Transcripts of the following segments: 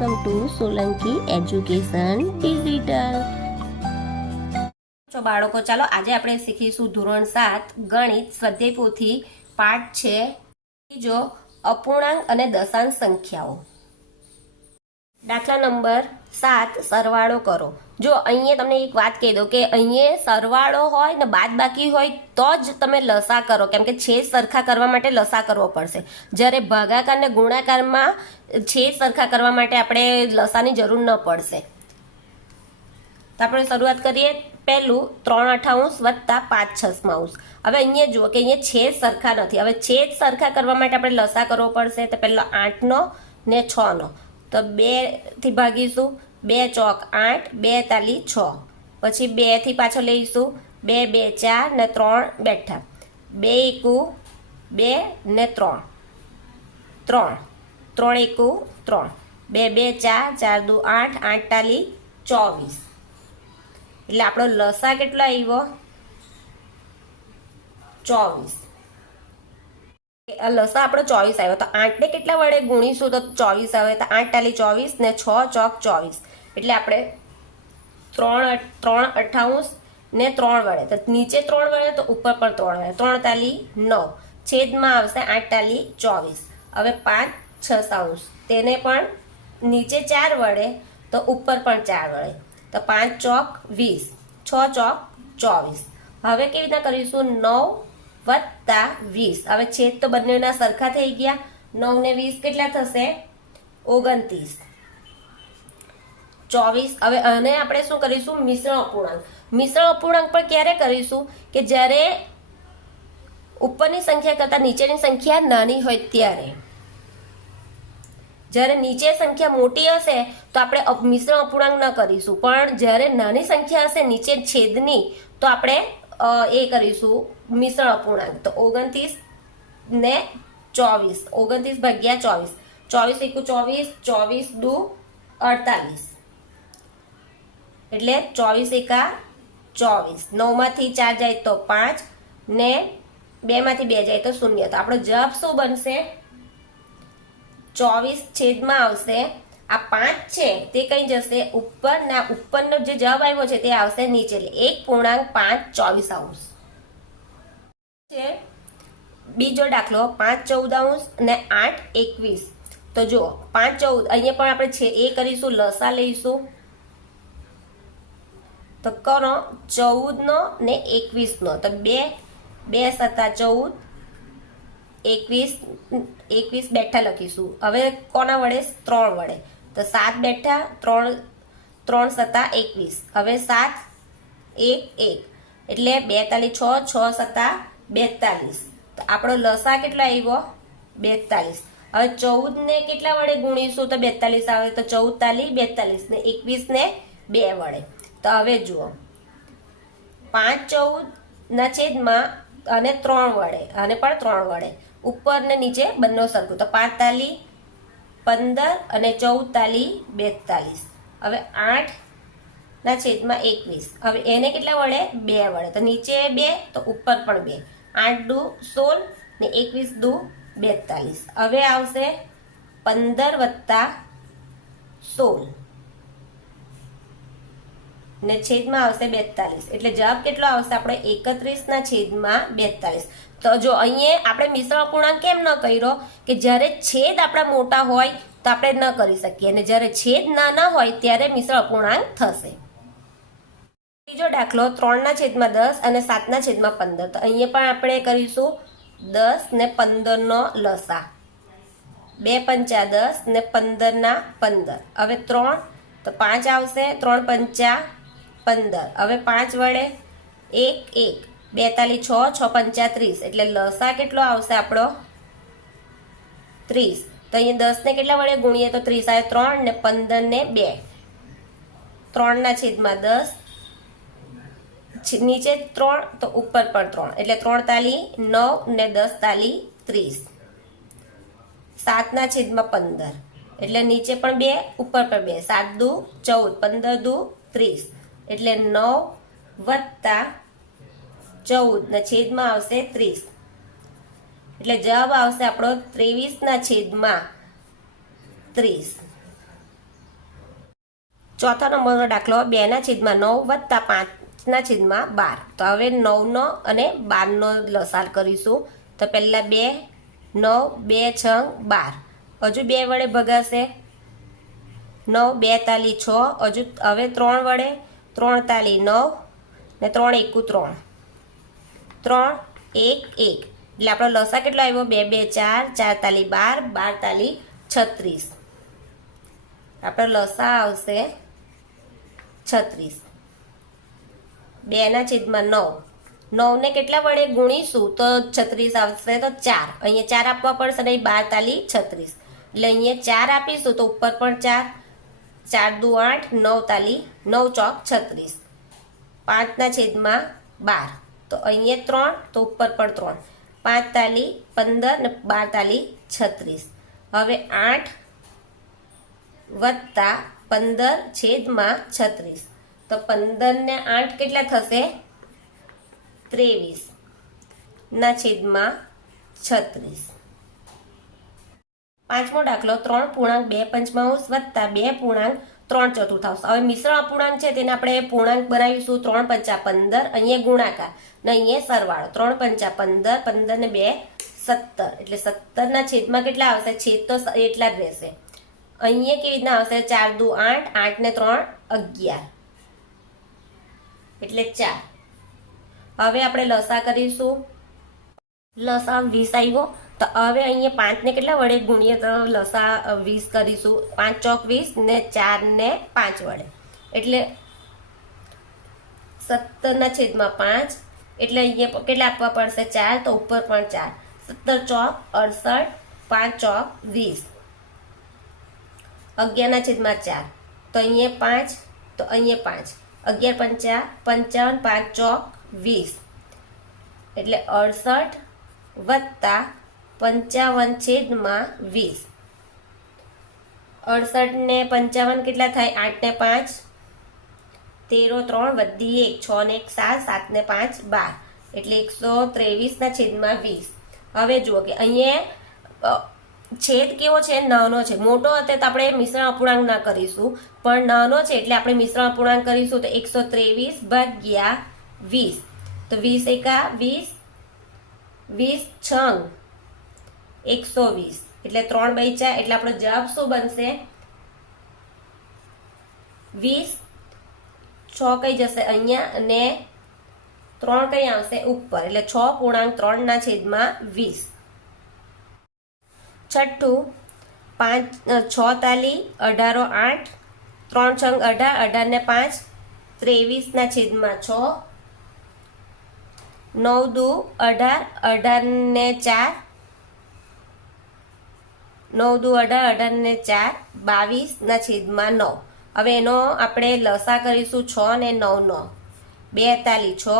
Welcome to Solanki education digital. તો બાળકો, ચાલો આજે આપણે શીખીશું ધોરણ 7 ગણિત સ્વાધ્યાય પોથી પાઠ છે બીજો, અપૂર્ણાંક અને દશાંશ સંખ્યાઓ. દાખલા નંબર 7, સરવાળો કરો. જો અહીંયા તમને એક વાત કહી દો કે અહીંયા સરવાળો હોય ને બાદબાકી હોય તો જ તમે લસા કરો, કેમ કે છેદ સરખા કરવા માટે લસા કરવો પડશે. જ્યારે ભાગાકાર ને ગુણાકારમાં છેદ સરખા કરવા માટે આપણે લસાની જરૂર ન પડશે. તો આપણે શરૂઆત કરીએ. પહેલું 3/8 વત્તા 5/6. હવે અહીંયા જુઓ કે અહીંયા છેદ સરખા નથી. હવે છેદ સરખા કરવા માટે આપણે લસા કરવો પડશે. તો પહેલો 8નો ને 6નો, તો 2 થી ભાગીશું. 2 ચોક 8, 2 તાલી 6. પછી 2 થી પાછો લઈશું. 2 2 4 ને 3 બેઠા. 2 એકુ 2 ને 3 3 3 એકુ 3. 2 2 4 4 દુ 8, 8 તાલી 24. એટલે આપણો લસા કેટલો આવ્યો? 24. લસા આપણો 24 આવ્યો. તો 8 ને કેટલા વડે ગુણીશું તો 24 આવે. તો 8 તાલી 24 ને 6 ચોક 24. એટલે આપણે 3/8 ને 3 વડે, તો નીચે 3 વડે તો ઉપર પણ 3 વડે. 3 તાલી 9 છેદમાં આવશે 8 તાલી 24. હવે 5/6 તેને પણ નીચે 4 વડે તો ઉપર પણ 4 વડે. તો 5 ચોક 20, 6 ચોક 24. હવે કેવી રીતના કરીશું? 9 વત્તા 20. હવે છેદ તો બંનેના સરખા થઈ ગયા. 9 ને 20 કેટલા થશે? 29. 24. હવે આને આપણે શું કરીશું? મિશ્ર અપૂર્ણાંક. મિશ્ર અપૂર્ણાંક પણ ક્યારે કરીશું? કે જ્યારે ઉપરની સંખ્યા કરતા નીચેની સંખ્યા નાની હોય ત્યારે. જ્યારે નીચે સંખ્યા મોટી હશે તો આપણે મિશ્ર અપૂર્ણાંક ન કરીશું, પણ જ્યારે નાની સંખ્યા હશે નીચે છેદની તો આપણે એ કરીશું મિશ્ર અપૂર્ણાંક. તો 29 ને 24, 29 ભાગ્યા 24. 24 એકુ 24, 24 દુ 48. એટલે 24 એકા 24. 9 માંથી 4 જાય તો 5 ને 2 માંથી 2 જાય તો 0. તો આપણો જવાબ શું બનશે? 24 છેદમાં આવશે. આ 5 છે તે કઈ જશે ઉપર, ને આ ઉપરનો જે જવાબ આવ્યો છે તે આવશે નીચે. એટલે 1.524 છે. બીજો દાખલો 5/14 ને 8/21. તો જો 5/14 અહીંયા પણ આપણે છે એ કરીશું, લસા લઈશું. તો કરો 14નો ને 21નો. તો 2 2 સત્તા 14, 21 બેઠા લખીશું. હવે કોના વડે? 3 વડે. તો 7 બેઠા, 3 સત્તા 21. હવે 7 1 1 એટલે 2 તાલી 6, 6 સત્તા 42. તો આપણો લસા કેટલો આવ્યો? 42. હવે 14 ને કેટલા વડે ગુણીશું તો 42 આવે. તો 14 તાલી 42 ને 21 ને 2 વડે. તો હવે જુઓ 5/14 ના છેદમાં અને 3 વડે, અને પણ 3 વડે. ઉપર ને નીચે બંને સરખું. તો 5 તાલી 15 અને 14 તાલી 42. હવે 8 ના છેદમાં 21. હવે એને કેટલા વડે? 2 વડે. તો નીચે 2 તો ઉપર પણ 2. 8 દુ 16 ને 21 દુ 42. હવે આવશે 15 વત્તા 16 ને છેદમાં આવશે 42. એટલે જવાબ કેટલો આવશે આપણે? 31 ના છેદમાં 42. તો જો અહીંયા આપણે મિશ્ર અપૂર્ણાંક કેમ ન કર્યો? કે જ્યારે છેદ આપણા મોટા હોય તો આપણે ન કરી શકીએ, અને જ્યારે છેદ નાના હોય ત્યારે મિશ્ર અપૂર્ણાંક થશે. બીજો દાખલો 3/10 અને 7/15. તો અહીંયા પણ આપણે કરીશું 10 ને 15 નો લસા. 2 પંચા 10 ને 15 ના 15. હવે 3 તો 5 આવશે. 3 પંચા 15. હવે 5 વડે 1 1, 2 તાલી 6, 6 પંચા 30. એટલે લસા કેટલો આવશે આપણો? 30. તો અહીંયા 10 ને કેટલા વડે ગુણીએ તો 30 આવે. 3 ને 15 ને 2. 3 ના છેદમાં 10, નીચે 3 તો ઉપર પણ 3. એટલે 3 તાલી 9 ને 10 તાલી 30. 7 ના છેદમાં 15. એટલે નીચે પણ 2, ઉપર પણ 2. 7 દુ 14, 15 દુ 30. એટલે 9 વત્તા 14 ના છેદમાં આવશે 30. એટલે જવાબ આવશે આપણો 23 ના છેદમાં 30. ચોથા નંબરનો દાખલો 2/9 વત્તા 5/12. તો હવે 9નો અને 12નો લસાઅ કરીશું. તો પહેલા 2, 9, 2 6 12. હજુ 2 વડે ભગાશે. 9 2 તાલી 6. હજુ હવે 3 વડે. 3 તાલી 9 ને 3 એકુ 3. 3 1 1. એટલે આપણો લસાઅ કેટલો આવ્યો? 2 2 4. 4 તાલી 12. 12 તાલી 36. આપણો લસાઅ આવશે 36. 2/9. 9 ને કેટલા વડે ગુણીશું તો 36 આવશે? તો 4. અહીંયા 4 આપવા પડશે નહીં. 12 તાલી 36. એટલે અહીંયા 4 આપીશું તો ઉપર પણ 4. 4 દુ 8. 9 તાલી 9 ચોક 36. 5/12. તો અહીંયા 3 તો ઉપર પણ 3. 5 તાલી 15 ને 12 તાલી 36. હવે 8 વત્તા 15/36. તો 15 ને 8 કેટલા થશે? 23/36. પાંચમો દાખલો 3.2 વત્તા 2.3 હવે મિશ્રણ અપૂર્ણાંક છે તેને આપણે પૂર્ણાંક બનાવીશું. 3 5 15. અહીંયા ગુણાકાર ને અહીંયા સરવાળો. 3 5 15. 15 ને 2 17. એટલે 17/છેદમાં કેટલા આવશે? છેદ તો એટલા જ રહેશે. અહીંયા કેવી રીતના આવશે? 4 દુ 8. 8 ને 3 11. એટલે 4. હવે આપણે લસાઅ કરીશું. લસાઅ 20 આવ્યો. તો હવે અહીંયા 5 ને કેટલા વડે ગુણીએ તો લસાઅ 20 કરીશું. 5 ચોક 20 ને 4 ને 5 વડે. એટલે 17/5. એટલે અહીંયા કેટલા આપવા પડશે? 4. તો ઉપર પણ 4. 17 ચોક 68. 5 ચોક 20. 11/4. તો અહીંયા 5. તો અહીંયા 5. 11 5 55. 5 ચોક 20. એટલે 68 વત્તા 55/20. 68 ને 55 કેટલા થાય? 8 ને 5 13 3 વધી 1 6 ને 1 7 7 ને 5 12. એટલે 123/20. હવે જુઓ કે અહીંયા છેદ કેવો છે? નાનો છે. મોટો હતે તો આપણે મિશ્રણ અપૂર્ણાંક ના કરીશું, પણ નાનો છે એટલે આપણે મિશ્રણ અપૂર્ણાંક કરીશું. તો 123/20. તો 20 એકા 20. 20 છંગ 120. એટલે 3 બચ્યા. એટલે આપણો જવાબ શું બનશે? 20. 6 કઈ જશે અહીંયા અને 3 કઈ આવશે? ઉપર. એટલે 6.3/20. છઠ્ઠું 6 તાલી 18 8. 3 છંગ 18. 18 ને 5 23/6. 9 દુ 18. 18 ને 4. 9 દુ 18. 18 ને 4 22/9. હવે એનો આપણે લસાઅ કરીશું 6 ને 9 નો. 2 તાલી 6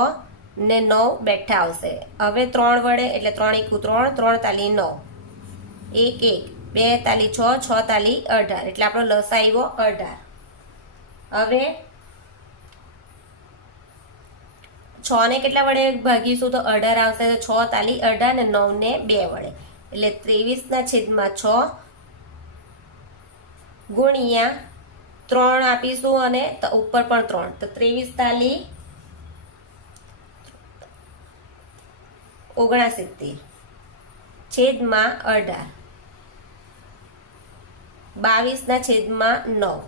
ને 9 બેઠા આવશે. હવે 3 વડે. એટલે 3 એકુ 3. 3 તાલી 9. 1 1. 2 તાલી 6. 6 તાલી 18. એટલે આપણો લસાઅ આવ્યો 18. હવે 6 ને કેટલા વડે ભાગીશું તો 18 આવશે. તો 6 તાલી 18 ને 9 ને 2 વડે. એટલે 23/6 ગુણ્યા 3 આપીશું અને ઉપર પણ 3. તો 23 તાલી 69/18. 22/9.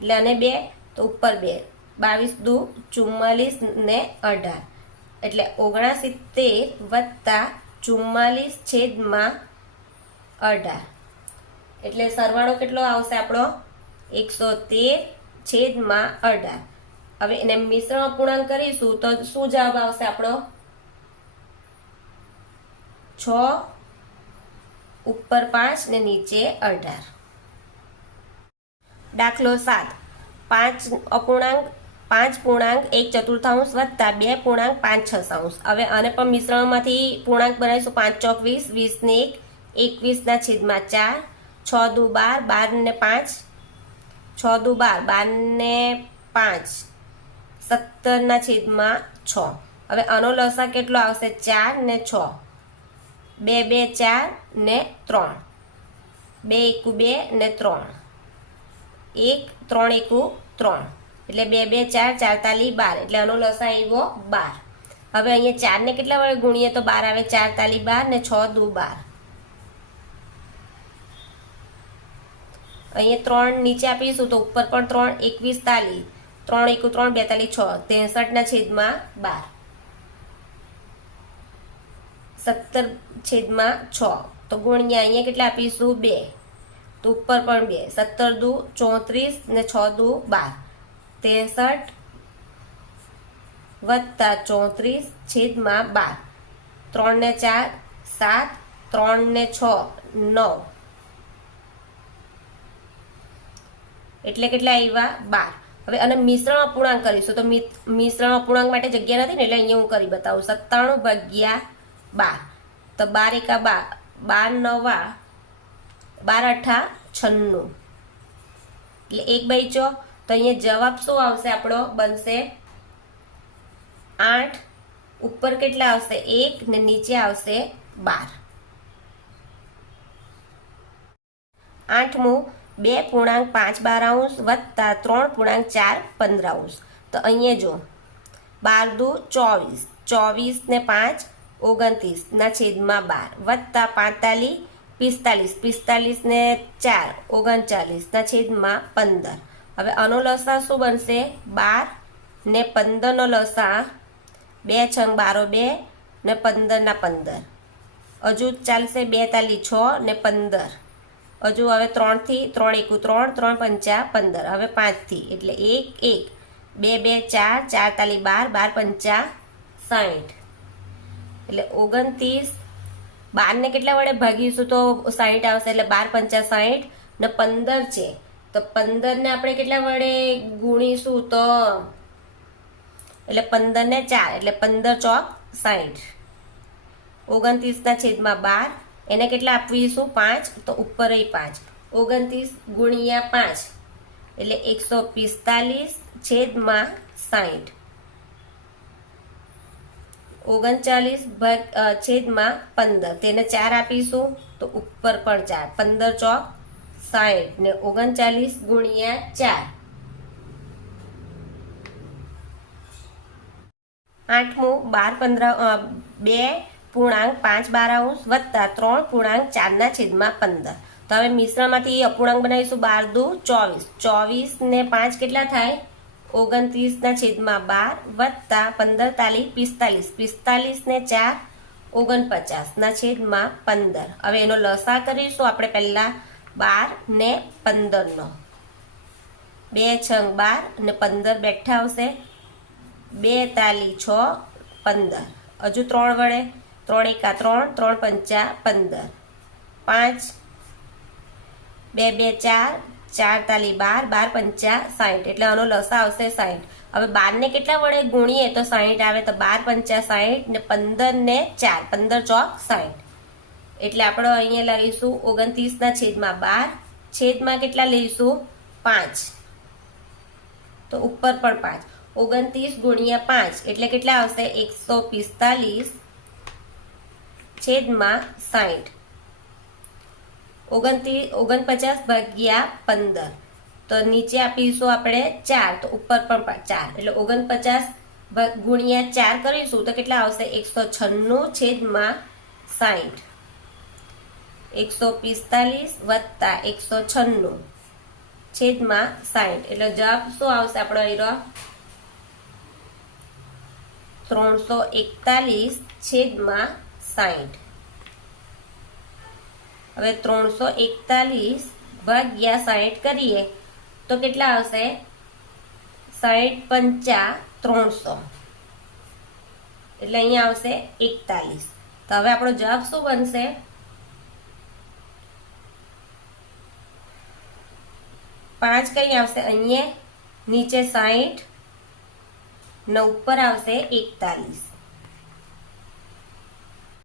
એટલે અને 2 તો ઉપર 2. 22 દુ 44 ને 18. એટલે 69 વત્તા 44/18. એટલે સરવાળો કેટલો આવશે આપણો? 113/18. હવે એને મિશ્રણ અપૂર્ણાંક કરીશું તો શું જવાબ આવશે આપણો? 6 ઉપર 5 ને નીચે 18. દાખલો 7. 5.1/4 વત્તા 2.5/6. હવે આને પણ મિશ્રણમાંથી પૂર્ણાંક બનાવીશું. 5 ચોક 20. 20 ને 1 21/4. 6 દુ 12. 12 ને 5 6 દુ 12. 12 ને 5 17/6. હવે આનો લસાઅ કેટલો આવશે? 4 ને 6. 2 2 4 ને 3. 2 એકુ 2 ને 3. 1 3 એકુ 3 એટલે 2 2 4 4 તાલી 12 એટલે આનો લસા આવ્યો 12। હવે અહીંયા 4 ને કેટલા વડે ગુણીએ તો 12 આવે, 4 તાલી 12 ને 6 દુ 12। અહીંયા 3 નીચે આપીશું તો ઉપર પણ 3 21 તાલી, 3 એકુ 3 2 તાલી 6 63 ના છેદમાં 12, 17 છેદમાં 6 તો ગુણ્યા અહીંયા કેટલા આપીશું 2 તો ઉપર પણ 2, 17 દુ 34 ને 6 દુ 12, 63 વત્તા 34 છેદમાં 12, 3 ને 4 7, 3 ને 6 9 એટલે કેટલા આવ્યા 12। હવે અને મિશ્રણ અપૂર્ણાંક કરીશું તો મિશ્રણ અપૂર્ણાંક માટે જગ્યા નથી ને એટલે અહીંયા હું કરી બતાવું 97 ભાગ્યા 12 તો 12 એકા 12, 12 નવા 12 અઠા 96 એટલે 1 બચ્યો તો અહીંયા જવાબ શું આવશે આપણો બનશે 8, ઉપર કેટલા આવશે 1 ને નીચે આવશે 12। 8મું 2.5 વત્તા 3.4 તો અહીંયા જો 12 દુ 24, 24 ને 5 29 ના છેદમાં 12 વત્તા 5 તાલી 45, 45 ને 4 39 ના છેદમાં 15। હવે આનો લસા શું બનશે 12 ને 15 નો લસા 2 છંગ 12 2 ને 15 ના 15 હજુ ચાલશે 2 તાલી 6 ને 15 હજુ હવે 3 થી 3 એકુ 3 3 પંચા 15 હવે 5 થી એટલે 1 1 2 2 4 4 તાલી 12 12 પંચા 60 એટલે 29, 12 ને કેટલા વડે ભાગીશું તો 60 આવશે એટલે 12 પંચા 60 ને 15 છે તો 15 ને આપણે કેટલા વડે ગુણીશું તો એટલે 15 ને 4 એટલે 15 ચોક 60, 29 ના છેદમાં 12 એને કેટલા આપીશું 5 તો ઉપર 5, 29 ગુણ્યા 5 એટલે 145 છેદમાં 60, 39 છેદમાં 15 તેને 4 આપીશું તો ઉપર પણ 4, 15 ચોક 60 ને 39 ગુણ્યા 4। 8મું 2.5 વત્તા 3.4 ના છેદમાં 15 તો હવે મિશ્રણમાંથી અપૂર્ણાંક બનાવીશું 12 દુ 24, 24 ને 5 કેટલા થાય 29 ના છેદમાં 12 વત્તા 15 તાલી 45, 45 ને 4 49 ના છેદમાં 15। હવે એનો લસા કરીશું આપણે પહેલા 12 ને 15 નો 2 છંગ 12 ને 15 બેઠા આવશે 2 તાલી 6 15 હજુ 3 વડે 3 એકા 3 3 પંચા 15 5 2 2 4 4 તાલી 12 12 પંચા 60 એટલે આનો લસા આવશે 60। હવે 12 ને કેટલા વડે ગુણીએ તો 60 આવે તો 12 પંચા 60 ને 15 ને 4 15 ચોક 60 એટલે આપણે અહીંયા લઈશું 29 ના છેદમાં 12 છેદમાં કેટલા લઈશું 5 તો ઉપર પણ 5, 29 ગુણ્યા 5 એટલે કેટલા આવશે 145 છેદમાં 60, 49 ભાગ્યા 15 તો નીચે આપીશું આપણે 4 તો ઉપર પણ 4 એટલે 49 ગુણ્યા 4 કરીશું તો કેટલા આવશે 196 છેદમાં 60, 145 વત્તા 196 છેદમાં 60 એટલે જવાબ શું આવશે આપણો અહીંનો 341 છેદમાં 60। હવે 341 ભાગ્યા 60 કરીએ તો કેટલા આવશે 60 પંચા 300 એટલે અહીંયા આવશે 41। તો હવે આપણો જવાબ શું બનશે 5 કઈ આવશે અહીંયા નીચે 60 ને ઉપર આવશે 41।